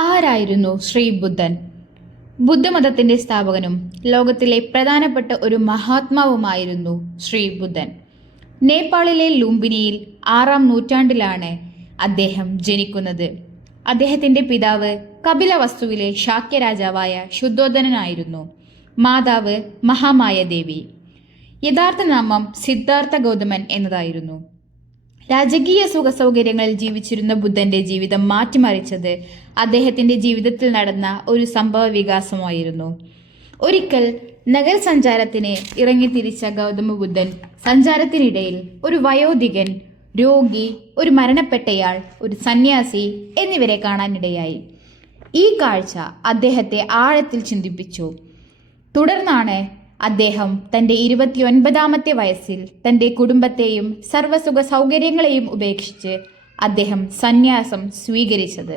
ആരായിരുന്നു ശ്രീ ബുദ്ധൻ? ബുദ്ധമതത്തിന്റെ സ്ഥാപകനും ലോകത്തിലെ പ്രധാനപ്പെട്ട ഒരു മഹാത്മാവുമായിരുന്നു ശ്രീ ബുദ്ധൻ. നേപ്പാളിലെ ലുംബിനിയിൽ 6-ാം നൂറ്റാണ്ടിലാണ് അദ്ദേഹം ജനിക്കുന്നത്. അദ്ദേഹത്തിന്റെ പിതാവ് കപിലവസ്തുവിലെ ശാക്യ രാജാവായ ശുദ്ധോധനനായിരുന്നു. മാതാവ് മഹാമായ ദേവി. യഥാർത്ഥ നാമം സിദ്ധാർത്ഥ ഗൗതമൻ എന്നതായിരുന്നു. രാജകീയ സുഖസൗകര്യങ്ങളിൽ ജീവിച്ചിരുന്ന ബുദ്ധന്റെ ജീവിതം മാറ്റിമറിച്ചത് അദ്ദേഹത്തിന്റെ ജീവിതത്തിൽ നടന്ന ഒരു സംഭവ വികാസമായിരുന്നു. ഒരിക്കൽ നഗരസഞ്ചാരത്തിന് ഇറങ്ങിത്തിരിച്ച ഗൗതമ ബുദ്ധൻ സഞ്ചാരത്തിനിടയിൽ ഒരു വയോധികൻ, രോഗി, ഒരു മരണപ്പെട്ടയാൾ, ഒരു സന്യാസി എന്നിവരെ കാണാനിടയായി. ഈ കാഴ്ച അദ്ദേഹത്തെ ആഴത്തിൽ ചിന്തിപ്പിച്ചു. തുടർന്നാണ് അദ്ദേഹം തൻ്റെ 29-ാമത്തെ വയസ്സിൽ തൻ്റെ കുടുംബത്തെയും സർവ്വസുഖ സൗകര്യങ്ങളെയും ഉപേക്ഷിച്ച് അദ്ദേഹം സന്യാസം സ്വീകരിച്ചത്.